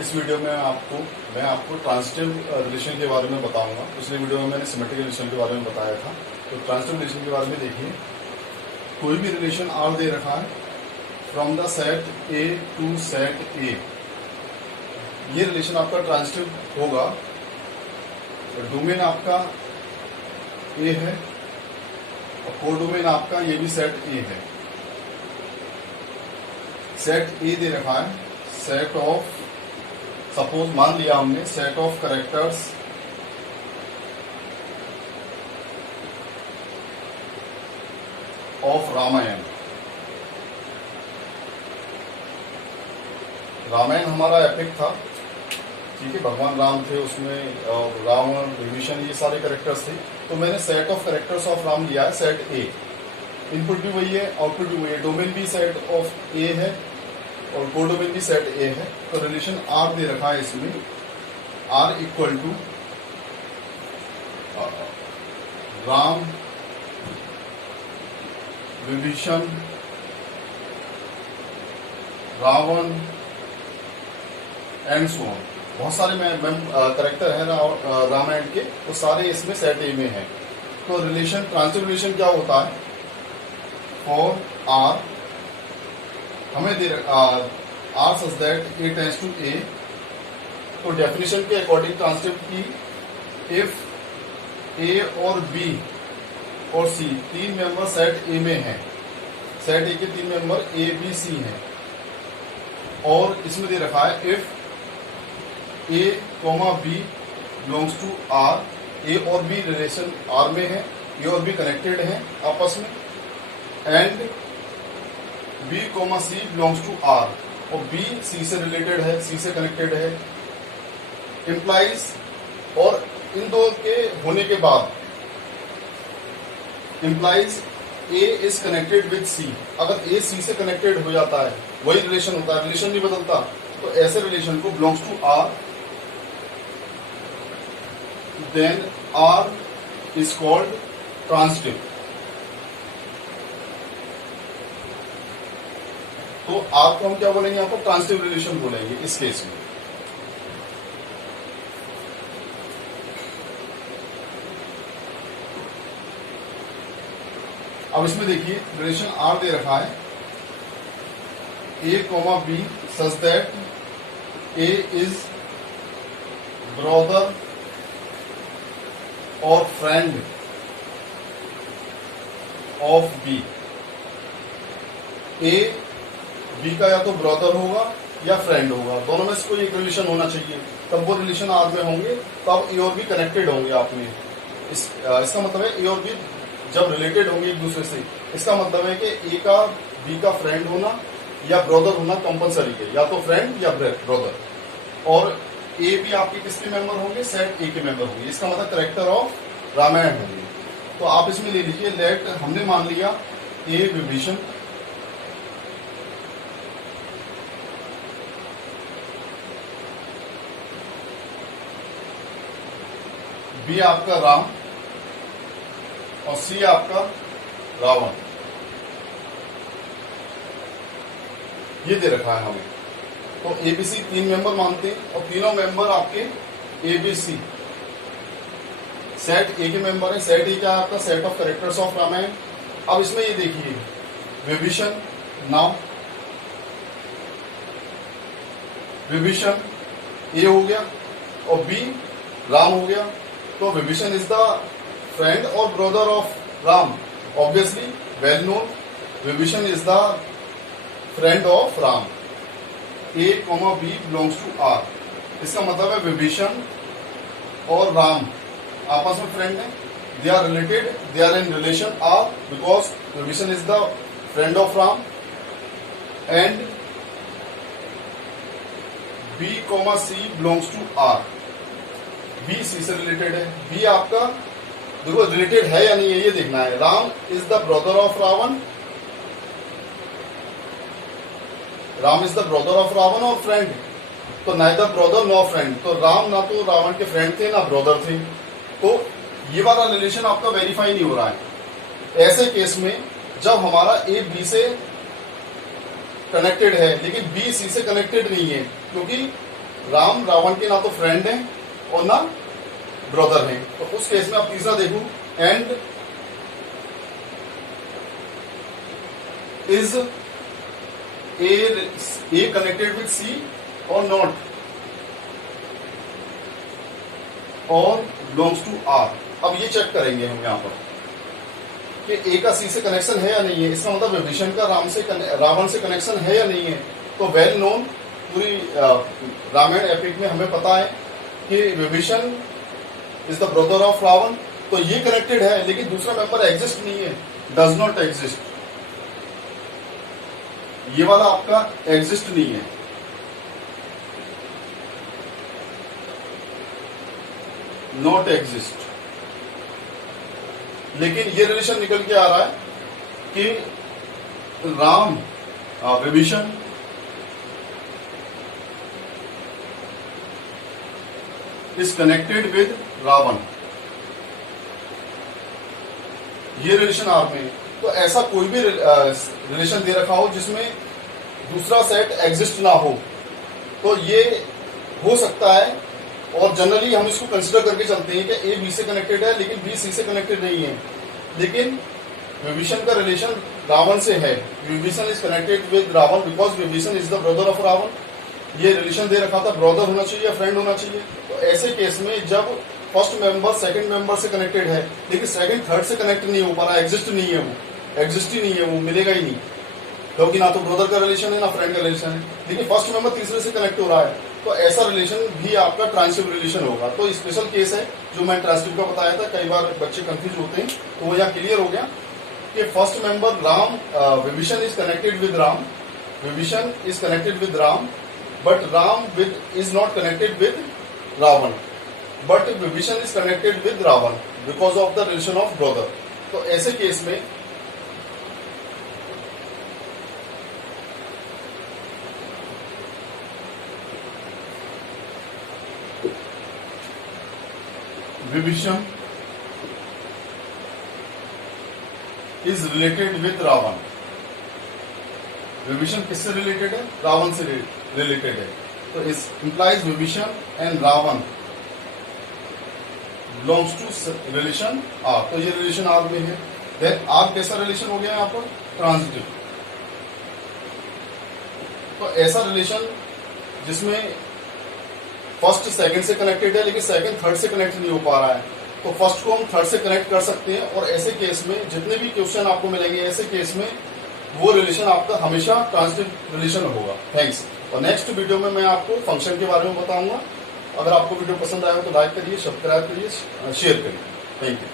इस वीडियो में मैं आपको ट्रांजिटिव रिलेशन के बारे में बताऊंगा। पिछले वीडियो में मैंने सिमेट्रिक रिलेशन के बारे में बताया था। तो ट्रांजिटिव रिलेशन के बारे में देखिए, कोई भी रिलेशन आर दे रखा है from the set A to set A. ये रिलेशन आपका ट्रांजिटिव होगा। डोमेन आपका ए है और कोडोमेन आपका ये भी सेट ए है। सेट ए दे रखा है, सेट ऑफ, सपोज मान लिया हमने set of characters of Ramayana. Ramayana हमारा एपिक था, ठीक है, भगवान राम थे उसमें, रावण, विभीषण, ये सारे कैरेक्टर्स थे। तो मैंने set of characters of Ram लिया है, सेट ए। इनपुट भी वही है, आउटपुट भी वही है। डोमेन भी सेट ऑफ ए है और कोडोमेन भी सेट ए है। तो रिलेशन आर दे रखा है इसमें, R equal to Ram, Vibhishan, Ravan and so on. बहुत सारे कैरेक्टर है रामायण के, तो सारे इसमें सेट ए में है। तो रिलेशन, ट्रांजिटिव रिलेशन क्या होता है? फॉर आर हमें दे R such that a tends to a. तो डेफिनेशन के अकॉर्डिंग ट्रांजिटिव की, इफ ए और बी और सी तीन मेंबर सेट ए में हैं, सेट ए के तीन मेंबर ए बी सी हैं, और इसमें दे रखा है if a comma B belongs to R, a और बी रिलेशन आर में है, ए और बी कनेक्टेड हैं आपस में, and B comma C belongs to R, और बी सी से रिलेटेड है, सी से कनेक्टेड है, इंप्लाइज, और इन दो के होने के बाद implies A is connected with C. अगर ए सी से कनेक्टेड हो जाता है, वही रिलेशन होता है, रिलेशन नहीं बदलता। तो ऐसे रिलेशन को belongs to R, then R is called transitive. तो आपको हम क्या बोलेंगे? आपको ट्रांजिटिव रिलेशन बोलेंगे इस केस में। अब इसमें देखिए, रिलेशन आर दे रखा है a comma b such that a is brother और friend of b. A b का या तो ब्रदर होगा या फ्रेंड होगा, दोनों में से कोई एक रिलेशन होना चाहिए, तब वो रिलेशन आर में होंगे, तब ए और बी कनेक्टेड होंगे आपने। इसका मतलब है ए और बी जब रिलेटेड होंगे एक दूसरे से, इसका मतलब है कि ए का बी का फ्रेंड होना या ब्रदर होना कंपलसरी है, या तो फ्रेंड या ब्रदर। और ए भी आपके किसके मेंबर होंगे? सेट ए के मेंबर होंगे। इसका मतलब कैरेक्टर ऑफ रामायण होंगे। तो आप इसमें ले लीजिए, लेट हमने मान लिया ए विभीषण, बी आपका राम और सी आपका रावण। ये दे रखा है हमें। तो एबीसी तीन मेंबर मानते हैं और तीनों मेंबर आपके एबीसी सेट ए के मेंबर है। सेट ए क्या है? आपका set of characters of Ramayana. अब इसमें ये देखिए, विभीषण, नाम विभीषण ए हो गया और बी राम हो गया। तो विभीषण इज द फ्रेंड और brother of Ram, obviously well known. Vibhishan is the friend of Ram. A comma B belongs to R. इसका मतलब है विभीषण और राम आपस में फ्रेंड है, they are related, they are in relation R, because Vibhishan is the friend of Ram, and B comma C belongs to R. B C से related है। B आपका देखो रिलेटेड है या नहीं है, ये देखना है। Ram is the brother of Ravan, Ram is the brother of Ravan और फ्रेंड, तो नाइदर ब्रदर नो फ्रेंड। तो राम ना तो रावण के फ्रेंड थे ना ब्रदर थे, तो ये वाला रिलेशन आपका वेरीफाई नहीं हो रहा है। ऐसे केस में जब हमारा ए बी से कनेक्टेड है लेकिन बी सी से कनेक्टेड नहीं है, क्योंकि राम रावण के ना तो फ्रेंड है और ना ब्रदर है। तो उस केस में आप तीसरा देखो, and is A connected with C और नॉट, और बिलोंग्स टू आर। अब ये चेक करेंगे हम यहाँ पर कि ए का सी से कनेक्शन है या नहीं है। इसका मतलब विभीषण का रावण से कनेक्शन है या नहीं है। तो वेल नोन पूरी रामायण एपिक में हमें पता है कि Vibhishan is the brother of Ravan. तो ये कनेक्टेड है, लेकिन दूसरा मेंबर एग्जिस्ट नहीं है, डज नॉट एग्जिस्ट। ये वाला आपका एग्जिस्ट नहीं है। Not exist. लेकिन ये रिलेशन निकल के आ रहा है कि Ram Vibhishan is connected with Ravan. ये रिलेशन आर में। तो ऐसा कोई भी रिलेशन दे रखा हो जिसमें दूसरा सेट एग्जिस्ट ना हो, तो ये हो सकता है। और जनरली हम इसको कंसिडर करके चलते हैं कि ए बी से कनेक्टेड है लेकिन बी सी से कनेक्टेड नहीं है। लेकिन विभीषण का रिलेशन रावण से है। Vibhishan is connected with Ravan because Vibhishan is the brother of Ravan. ये रिलेशन दे रखा था, ब्रदर होना चाहिए या फ्रेंड होना चाहिए। तो ऐसे केस में जब फर्स्ट मेंबर सेकंड मेंबर से कनेक्टेड है लेकिन सेकंड थर्ड से कनेक्ट नहीं हो पा रहा, एग्जिस्ट नहीं है, वो एग्जिस्ट ही नहीं है, वो मिलेगा ही नहीं, क्योंकि ना तो ब्रदर का रिलेशन है ना फ्रेंड का रिलेशन है। लेकिन फर्स्ट मेंबर तीसरे से कनेक्ट हो रहा है, तो ऐसा रिलेशन भी आपका ट्रांसिटिव रिलेशन होगा। तो स्पेशल केस है जो मैं ट्रांसिटिव का बताया था, कई बार बच्चे कंफ्यूज होते हैं, तो वो यहाँ क्लियर हो गया कि first member Ram, Vibhishan is connected with Ram, Vibhishan is connected with Ram, but Ram is not connected with Ravan, but Vibhishan is connected with Ravan because of the relation of brother. तो ऐसे केस में Vibhishan is related with Ravan. Vibhishan किससे रिलेटेड है? रावण से रिलेटेड है। तो इस implies Vibhishan and Ravan belongs to relation R. तो ये रिलेशन आर में है। देन आर कैसा रिलेशन हो गया यहाँ पर? ट्रांजिटिव। तो ऐसा रिलेशन जिसमें फर्स्ट सेकंड से कनेक्टेड है लेकिन सेकंड थर्ड से कनेक्ट नहीं हो पा रहा है, तो फर्स्ट को हम थर्ड से कनेक्ट कर सकते हैं। और ऐसे केस में जितने भी क्वेश्चन आपको मिलेंगे ऐसे केस में वो रिलेशन आपका हमेशा ट्रांजिटिव रिलेशन होगा। थैंक्स। और नेक्स्ट वीडियो में मैं आपको फंक्शन के बारे में बताऊंगा। अगर आपको वीडियो पसंद आया हो तो लाइक करिए, सब्सक्राइब करिए, शेयर करिए। Thank you.